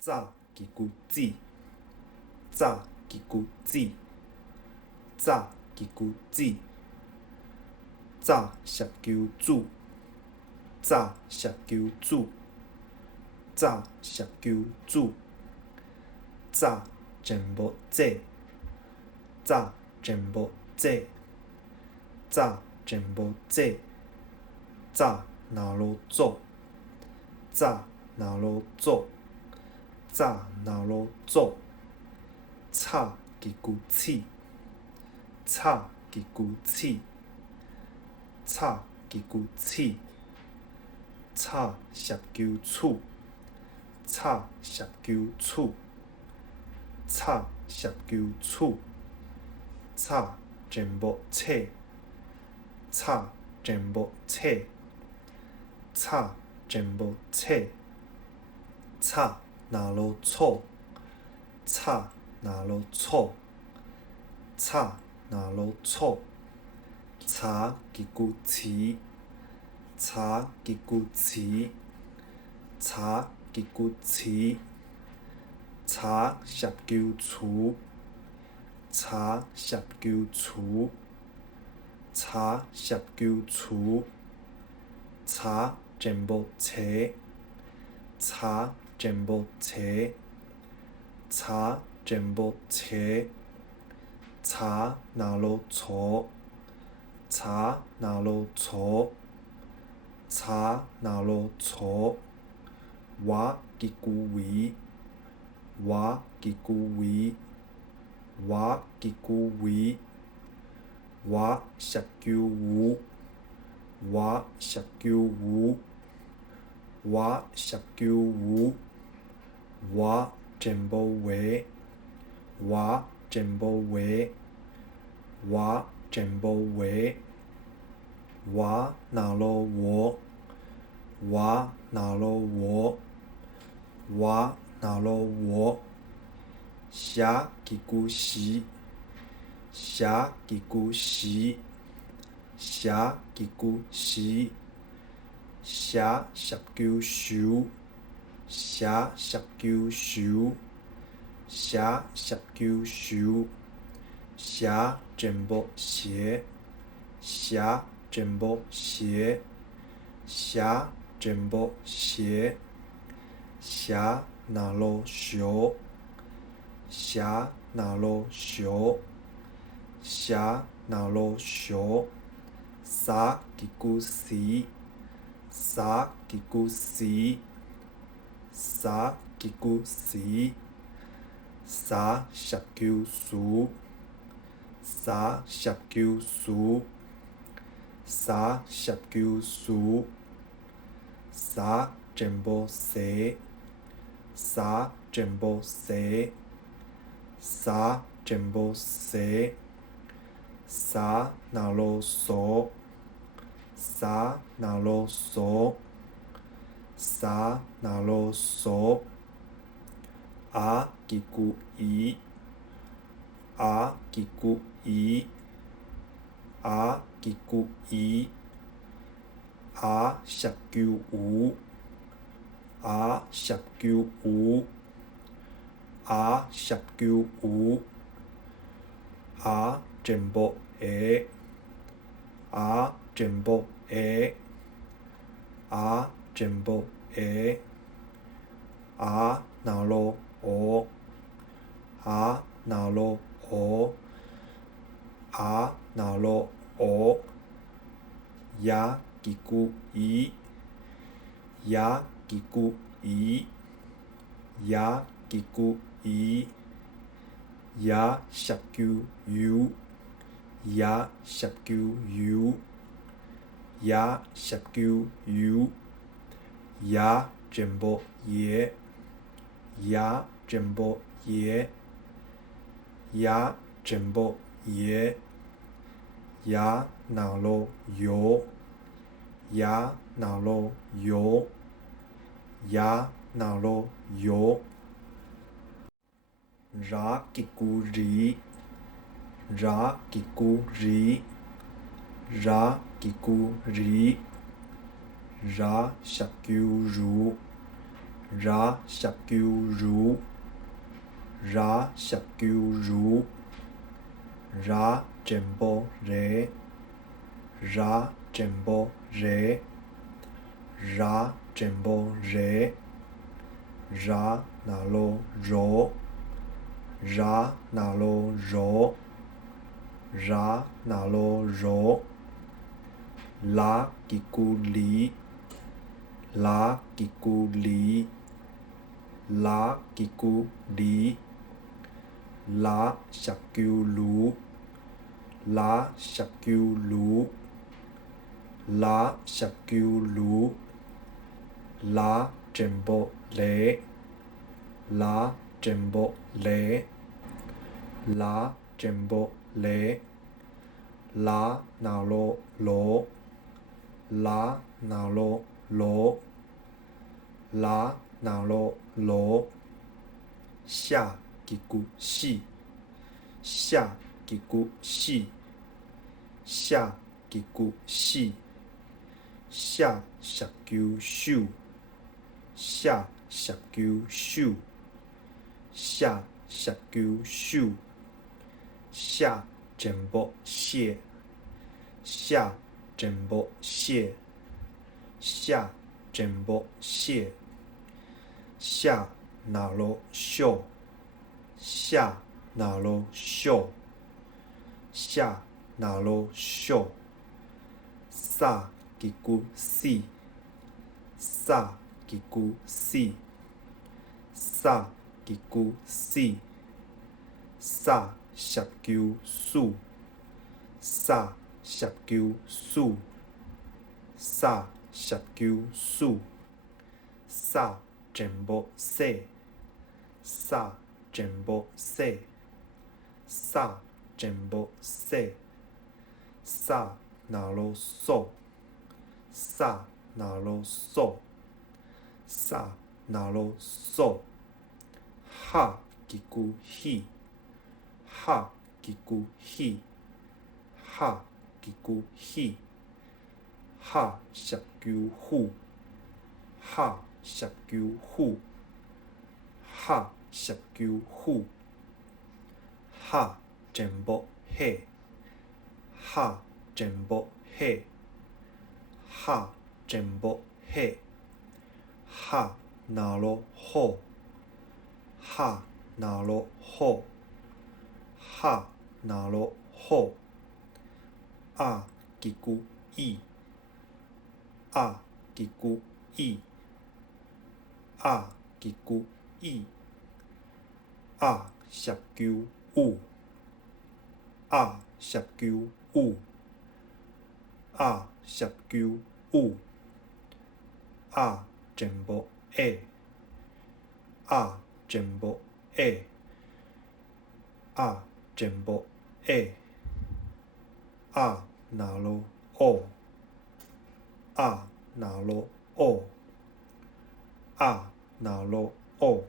炸鸡骨子，炸鸡骨子，炸鸡骨子，炸石球煮，炸石球煮，炸石球煮，炸全部仔，炸全部仔，炸全部仔，炸哪路做，炸哪路做，炸哪路做，炒鸡骨子，炒鸡骨子，炒鸡骨子，炒石球煮，炒石球煮，炒石球煮，炒全部切，炒全部切，炒全部切，炒哪路炒，炒哪路炒，炒哪路炒，炒鸡骨丝，炒鸡骨丝，炒鸡骨丝，炒石球煮，炒石球煮，炒石球煮，炒全部切，炒全部切，炒全部切，炒哪路炒，炒哪路炒，炒哪路炒，挖鸡骨尾，挖鸡骨尾，挖鸡骨尾，挖石球糊，挖石球糊，挖石球糊，挖全部围，挖全部围，挖全部围，挖哪路窝，挖哪路窝，挖哪路窝，写鸡骨丝，写鸡骨丝，写鸡骨丝，写石球球，写石球球，写石球球，写全部鞋，写全部鞋，写全部鞋，写哪路小，写哪路小，写哪路小，杀鸡骨丝，杀鸡骨丝，杀鸡骨丝，杀石球丝，杀石球丝，杀石球丝，杀全部洗，杀全部洗，杀全部洗，杀哪路扫，杀哪路扫，杀哪路扫，鸭鸡骨鱼，鸭鸡骨鱼，鸭鸡骨鱼，鸭石球糊，鸭石球糊，鸭石球糊，鸭全部下，鸭全部下，鸭全部下，鸭哪路学，鸭哪路学，鸭哪路学，鸭鸡骨鱼，鸭鸡骨鱼，鸭鸡骨鱼，鸭石球油，鸭石球油，鸭石球油，鸭全部叶，鸭全部叶，鸭全部叶，鸭哪路油，鸭哪路油，鸭哪路油，炸鸡骨鱼，炸鸡骨鱼，炸鸡骨鱼，炸石球肉， ra sập kêu rú, ra sập kêu rú, ra tempo ré, ra tempo ré, ra tempo ré, ra na lô ró, ra na lô ró, ra na lô ró, lá kỳ cu lý, lá kỳ cu lý, lá kỳ cu lý, lá sập kêu lú, lá sập kêu lú, lá sập kêu lú, lá tempo lé, lá tempo lé, lá tempo lé, lá nào lô lố, lá nào lô lố, lá nào lô lố,下kỳ cu细，下kỳ cu细，下kỳ cu细，下sập kêu siêu,下sập kêu siêu,下sập kêu siêu,下tempo谢，下tempo谢，下tempo谢，下哪罗秀，下哪罗秀，下哪罗秀，萨kỳ cu si，萨kỳ cu si，萨kỳ cu si，萨sập kêu su，萨sập kêu su，萨sập kêu su，萨tempo se，萨tempo se，萨tempo se，萨哪罗嗦，萨哪罗嗦，萨哪罗嗦，哈kỳ cu hi，哈kỳ cu hi，哈kỳ cu hi，哈sập kêu hu，哈sập kêu hu，哈sập kêu hu，哈tempo he，哈tempo he，哈tempo he，哈哪罗ho，哈哪罗ho，哈哪罗ho，啊kỳ cu i，啊kỳ cu i，啊kỳ cu i，啊sập kêu u，啊sập kêu u，啊sập kêu u，啊tempo e，啊tempo e，啊tempo e，啊哪罗 o，啊哪罗 o，啊哪罗 o。